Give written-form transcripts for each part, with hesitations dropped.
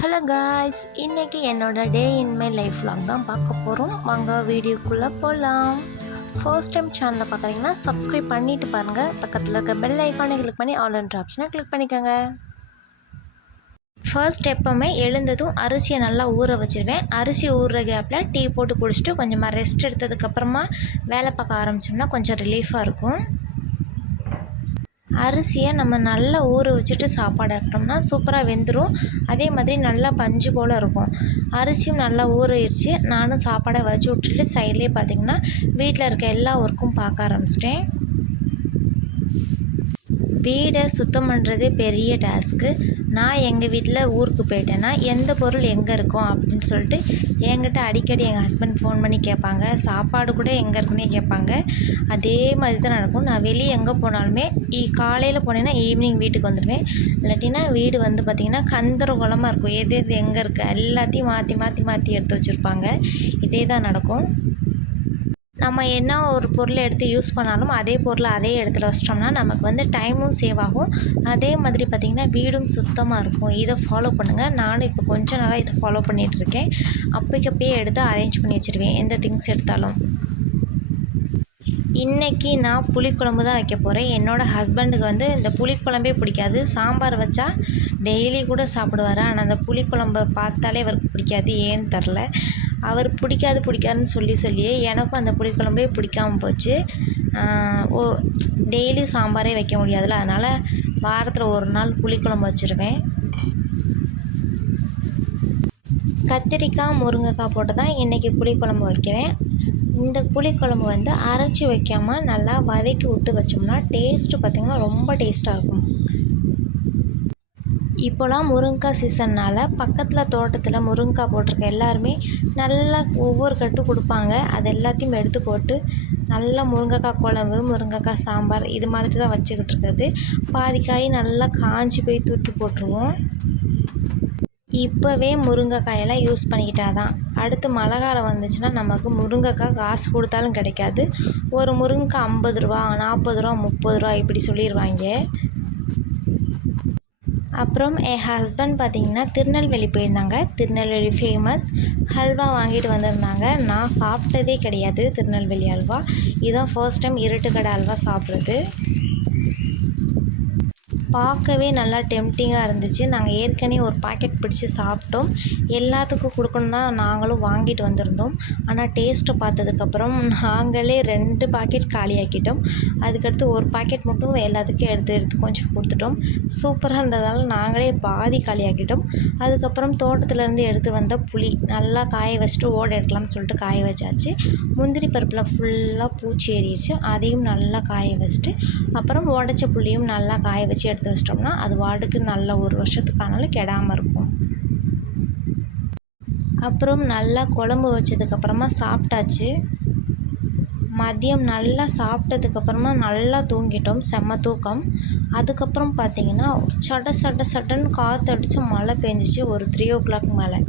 Hello guys, இன்றைக்கி என்னோட டே in my life vlog தான் பார்க்க போகிறோம். வாங்க வீடியோக்குள்ளே போகலாம். ஃபர்ஸ்ட் டைம் சேனலை பார்க்குறீங்கன்னா சப்ஸ்கிரைப் பண்ணிவிட்டு பாருங்கள். பக்கத்தில் இருக்க பெல் ஐக்கானை கிளிக் பண்ணி ஆல் என்ற ஆப்ஷனை கிளிக் பண்ணிக்கோங்க. ஃபர்ஸ்ட் எப்போவுமே எழுந்ததும் அரிசியை நல்லா ஊற வச்சுருவேன். அரிசி ஊறுற கேப்பில் டீ போட்டு குடிச்சிட்டு கொஞ்சமாக ரெஸ்ட் எடுத்ததுக்கப்புறமா வேலை பார்க்க ஆரம்பிச்சோம்னா கொஞ்சம் ரிலீஃபாக இருக்கும். அரிசியை நம்ம நல்லா ஊற வச்சுட்டு சாப்பாடு ஆக்கிட்டோம்னா சூப்பராக வெந்துடும். அதே மாதிரி நல்லா பஞ்சு போல் இருக்கும். அரிசியும் நல்லா ஊறிடுச்சு. நானும் சாப்பாடை வச்சு விட்டுட்டு சைட்லேயே பார்த்திங்கன்னா வீட்டில் இருக்க எல்லா ஒர்க்கும் பார்க்க ஆரம்பிச்சிட்டேன். வீடை சுத்தம் பண்ணுறதே பெரிய டாஸ்க்கு. நான் எங்கள் வீட்டில் ஊருக்கு போயிட்டேன்னா எந்த பொருள் எங்கே இருக்கும் அப்படின்னு சொல்லிட்டு என்கிட்ட அடிக்கடி எங்கள் ஹஸ்பண்ட் ஃபோன் பண்ணி கேட்பாங்க. சாப்பாடு கூட எங்கே இருக்குன்னே கேட்பாங்க. அதே மாதிரி தான் நடக்கும். நான் வெளியே எங்கே போனாலுமே காலையில் போனேன்னா ஈவினிங் வீட்டுக்கு வந்துடுவேன். இல்லாட்டினா வீடு வந்து பார்த்திங்கன்னா கந்தரகோலமாக இருக்கும். எது எங்கே இருக்குது எல்லாத்தையும் மாற்றி எடுத்து வச்சுருப்பாங்க. இதே தான் நடக்கும். நம்ம என்ன ஒரு பொருளை எடுத்து யூஸ் பண்ணாலும் அதே பொருளை அதே இடத்துல வச்சிட்டோம்னா நமக்கு வந்து டைமும் சேவ் ஆகும். அதே மாதிரி பார்த்திங்கன்னா வீடும் சுத்தமாக இருக்கும். இதை ஃபாலோ பண்ணுங்கள். நானும் இப்போ கொஞ்ச நாளாக இதை ஃபாலோ பண்ணிகிட்ருக்கேன். அப்போக்கப்பயே எடுத்து அரேஞ்ச் பண்ணி வச்சுருவேன் எந்த திங்ஸ் எடுத்தாலும். இன்றைக்கி நான் புளிக்குழம்பு தான் வைக்க போகிறேன். என்னோடய ஹஸ்பண்டுக்கு வந்து இந்த புளிக்குழம்பே பிடிக்காது. சாம்பார் வச்சா டெய்லி கூட சாப்பிடுவார். ஆனால் அந்த புளிக்குழம்பை பார்த்தாலே அவருக்கு பிடிக்காது. ஏன்னு தெரில. அவர் பிடிக்காதுன்னு சொல்லியே எனக்கும் அந்த புளிக்குழம்பே பிடிக்காமல் போச்சு. டெய்லியும் சாம்பாரே வைக்க முடியாதுல்ல. அதனால் வாரத்தில் ஒரு நாள் புளிக்குழம்பு வச்சுருவேன். கத்திரிக்காய் முருங்கைக்காய் போட்டு தான் இன்றைக்கி புளிக்குழம்பு வைக்கிறேன். இந்த புளிக்குழம்பு வந்து அரைச்சி வைக்காமல் நல்லா வதக்கி விட்டு வச்சோம்னா டேஸ்ட்டு பார்த்திங்கன்னா ரொம்ப டேஸ்ட்டாக இருக்கும். இப்போலாம் முருங்கைக்காய் சீசன்னால் பக்கத்தில் தோட்டத்தில் முருங்கைக்காய் போட்டிருக்க எல்லாருமே நல்லா ஒவ்வொரு கட்டு கொடுப்பாங்க. அது எல்லாத்தையும் எடுத்து போட்டு நல்லா முருங்கைக்காய் குழம்பு, முருங்கைக்காய் சாம்பார் இது மாதிரி தான் வச்சுக்கிட்டு இருக்குது. பாதி காய் நல்லா காஞ்சி போய் தூக்கி போட்டுருவோம். இப்போவே முருங்கைக்காயெல்லாம் யூஸ் பண்ணிக்கிட்டால் தான் அடுத்து மழை காலம் வந்துச்சுன்னா நமக்கு முருங்கைக்காய் காசு கொடுத்தாலும் கிடைக்காது. ஒரு முருங்கைக்காய் 50 ரூபா, 40 ரூபா, 30 ரூபா இப்படி சொல்லிடுவாங்க. அப்புறம் என் ஹஸ்பண்ட் பார்த்திங்கன்னா திருநெல்வேலி போயிருந்தாங்க. திருநெல்வேலி ஃபேமஸ் ஹல்வா வாங்கிட்டு வந்திருந்தாங்க. நான் சாப்பிட்டதே கிடையாது திருநெல்வேலி ஹல்வா. இதுதான் ஃபர்ஸ்ட் டைம் இருட்டுக்கடை ஹல்வா சாப்பிட்றது. பார்க்கவே நல்லா டெம்டிங்காக இருந்துச்சு. நாங்கள் ஏற்கனவே ஒரு பாக்கெட் பிடிச்சி சாப்பிட்டோம். எல்லாத்துக்கும் கொடுக்கணும் தான் நாங்களும் வாங்கிட்டு வந்திருந்தோம். ஆனால் டேஸ்ட்டை பார்த்ததுக்கப்புறம் நாங்களே 2 பாக்கெட் காலியாக்கிட்டோம். அதுக்கடுத்து ஒரு பாக்கெட் மட்டும் எல்லாத்துக்கும் எடுத்து கொஞ்சம் கொடுத்துட்டோம். சூப்பராக இருந்ததால் நாங்களே பாதி காலியாக்கிட்டோம். அதுக்கப்புறம் தோட்டத்துலேருந்து எடுத்து வந்த புளி நல்லா காய வச்சுட்டு ஓட எடுக்கலாம்னு சொல்லிட்டு காய வச்சாச்சு. முந்திரி பருப்பில் ஃபுல்லாக பூச்சி ஏறிடுச்சு. அதையும் நல்லா காய வச்சுட்டு அப்புறம் உடச்ச புளியும் நல்லா காய வச்சு எடுத்து வச்சிட்டோம்னா அது வாட்டுக்கு நல்ல ஒரு வருஷத்துக்கு ஆனாலும் கெடாமல் இருக்கும். அப்புறம் நல்லா குழம்பு வச்சதுக்கப்புறமா சாப்பிட்டாச்சு. மதியம் நல்லா சாப்பிட்டதுக்கப்புறமா நல்லா தூங்கிட்டோம். செம்ம தூக்கம். அதுக்கப்புறம் பார்த்திங்கன்னா சட்டன்னு காற்றடிச்சு மழை பெஞ்சிச்சு. ஒரு 3 o'clock மேலே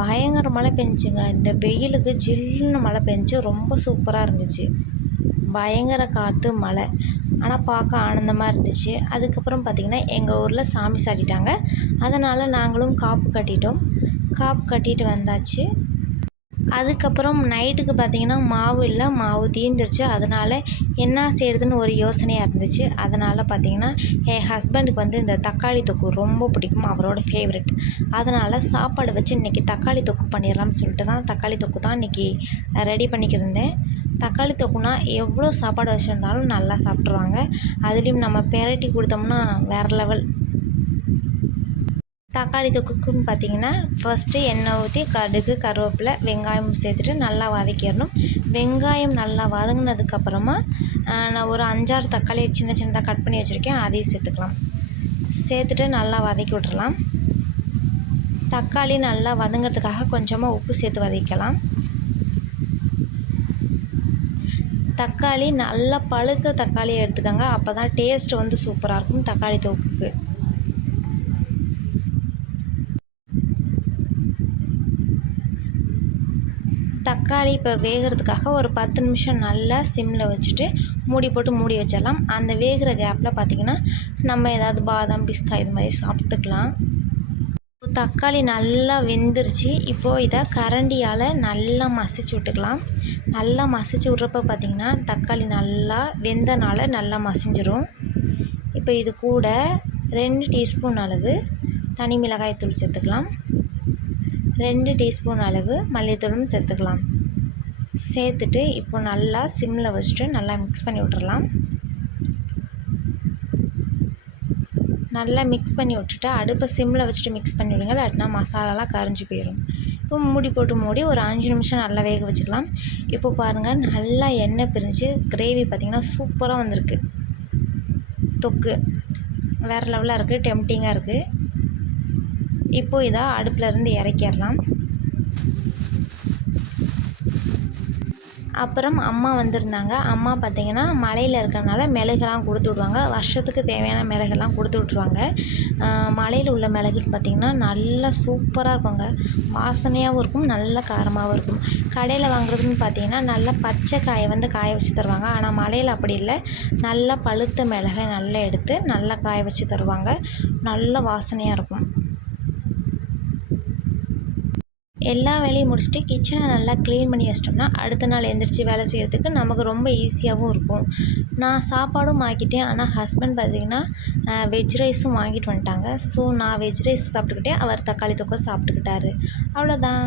பயங்கர மழை பெஞ்சுங்க. இந்த வெயிலுக்கு ஜில்லுன்னு மழை பெஞ்சு ரொம்ப சூப்பராக இருந்துச்சு. பயங்கர காற்று மழை. ஆனால் பார்க்க ஆனந்தமாக இருந்துச்சு. அதுக்கப்புறம் பார்த்திங்கன்னா எங்கள் ஊரில் சாமி சாட்டிட்டாங்க. அதனால் நாங்களும் காப்பு கட்டிட்டு வந்தாச்சு. அதுக்கப்புறம் நைட்டுக்கு பார்த்திங்கன்னா மாவு தீர்ந்துருச்சு. அதனால் என்ன செய்கிறதுன்னு ஒரு யோசனையாக இருந்துச்சு. அதனால் பார்த்திங்கன்னா என் ஹஸ்பண்டுக்கு வந்து இந்த தக்காளி தொக்கு ரொம்ப பிடிக்கும். அவரோட ஃபேவரெட். அதனால் சாப்பாடு வச்சு இன்றைக்கி தக்காளி தொக்கு பண்ணிடலாம்னு சொல்லிட்டு தான் தக்காளி தொக்கு தான் இன்றைக்கி ரெடி பண்ணிக்கிருந்தேன். தக்காளி தொக்குனா எவ்வளோ சாப்பாடு வச்சுருந்தாலும் நல்லா சாப்பிட்ருவாங்க. அதுலேயும் நம்ம பெரட்டி கொடுத்தோம்னா வேறு லெவல். தக்காளி தொக்குன்னு பார்த்திங்கன்னா ஃபஸ்ட்டு எண்ணெய் ஊற்றி கடுகு, கருவேப்பிலை, வெங்காயம் சேர்த்துட்டு நல்லா வதக்கிடணும். வெங்காயம் நல்லா வதங்கினதுக்கப்புறமா நான் ஒரு 5-6 தக்காளியை சின்னதாக கட் பண்ணி வச்சுருக்கேன். அதையும் சேர்த்துட்டு நல்லா வதக்கி விட்டுறலாம். தக்காளி நல்லா வதங்கிறதுக்காக கொஞ்சமாக உப்பு சேர்த்து வதக்கலாம். தக்காளி நல்லா பழுத்த தக்காளியை எடுத்துக்கோங்க. அப்போ தான் டேஸ்ட்டு வந்து சூப்பராக இருக்கும் தக்காளி தொக்குக்கு. தக்காளி இப்போ வேகிறதுக்காக ஒரு 10 நிமிஷம் நல்லா சிம்மில் வச்சுட்டு மூடி வச்சிடலாம். அந்த வேகிற கேப்பில் பார்த்திங்கன்னா நம்ம ஏதாவது பாதாம், பிஸ்தா இது மாதிரி சாப்பிட்டுக்கலாம். தக்காளி நல்லா வெந்துருச்சு. இப்போது இதை கரண்டியால் நல்லா மசிச்சு விட்டுக்கலாம். நல்லா மசிச்சு விட்றப்ப பார்த்திங்கன்னா தக்காளி நல்லா வெந்தனால நல்லா மசிஞ்சிரும். இப்போ இது கூட 2 டீஸ்பூன் அளவு தனி மிளகாய் தூள் சேர்த்துக்கலாம். 2 டீஸ்பூன் அளவு மல்லித்தூளும் சேர்த்துக்கலாம். சேர்த்துட்டு இப்போ நல்லா சிம்மில் வச்சுட்டு நல்லா மிக்ஸ் பண்ணி விட்டுறலாம். நல்லா மிக்ஸ் பண்ணி விட்டுட்டு அடுப்பை சிம்மில் வச்சுட்டு மிக்ஸ் பண்ணி விடுங்க, இல்லாட்டினா மசாலாலாம் கரைஞ்சி போயிடும். இப்போ மூடி போட்டு ஒரு 5 நிமிஷம் நல்லா வேக வச்சுக்கலாம். இப்போ பாருங்கள் நல்லா எண்ணெய் பிரிஞ்சு கிரேவி பார்த்திங்கன்னா சூப்பராக வந்திருக்கு. தொக்கு வேறு லெவலாக இருக்குது, டெம்டிங்காக இருக்குது. இப்போது இதை அடுப்பிலேருந்து இறக்கிடலாம். அப்புறம் அம்மா வந்திருந்தாங்க. அம்மா பார்த்திங்கன்னா மலையில் இருக்கிறனால மிளகுலாம் கொடுத்து விடுவாங்க. வருஷத்துக்கு தேவையான மிளகுலாம் கொடுத்து விட்ருவாங்க. மலையில் உள்ள மிளகுன்னு பார்த்திங்கன்னா நல்லா சூப்பராக இருக்குங்க. வாசனையாகவும் இருக்கும், நல்ல காரமாகவும் இருக்கும். கடையில் வாங்குறதுன்னு பார்த்திங்கன்னா நல்லா பச்சை காயை காய வச்சு தருவாங்க. ஆனால் மலையில் அப்படி இல்லை, நல்லா பழுத்த மிளகை நல்லா எடுத்து நல்லா காய வச்சு தருவாங்க. நல்ல வாசனையாக இருக்கும். எல்லா வேலையும் முடிச்சுட்டு கிச்சனை நல்லா க்ளீன் பண்ணி வச்சிட்டோம்னா அடுத்த நாள் எழுந்திரிச்சி வேலை செய்கிறதுக்கு நமக்கு ரொம்ப ஈஸியாகவும் இருக்கும். நான் சாப்பாடும் ஆக்கிட்டேன். ஆனால் ஹஸ்பண்ட் பார்த்திங்கன்னா வெஜ் ரைஸும் வாங்கிட்டு வந்துட்டாங்க. ஸோ நான் வெஜ் ரைஸ் சாப்பிட்டுக்கிட்டே அவர் தக்காளி தொக்கை சாப்பிட்டுக்கிட்டாரு. அவ்வளோதான்.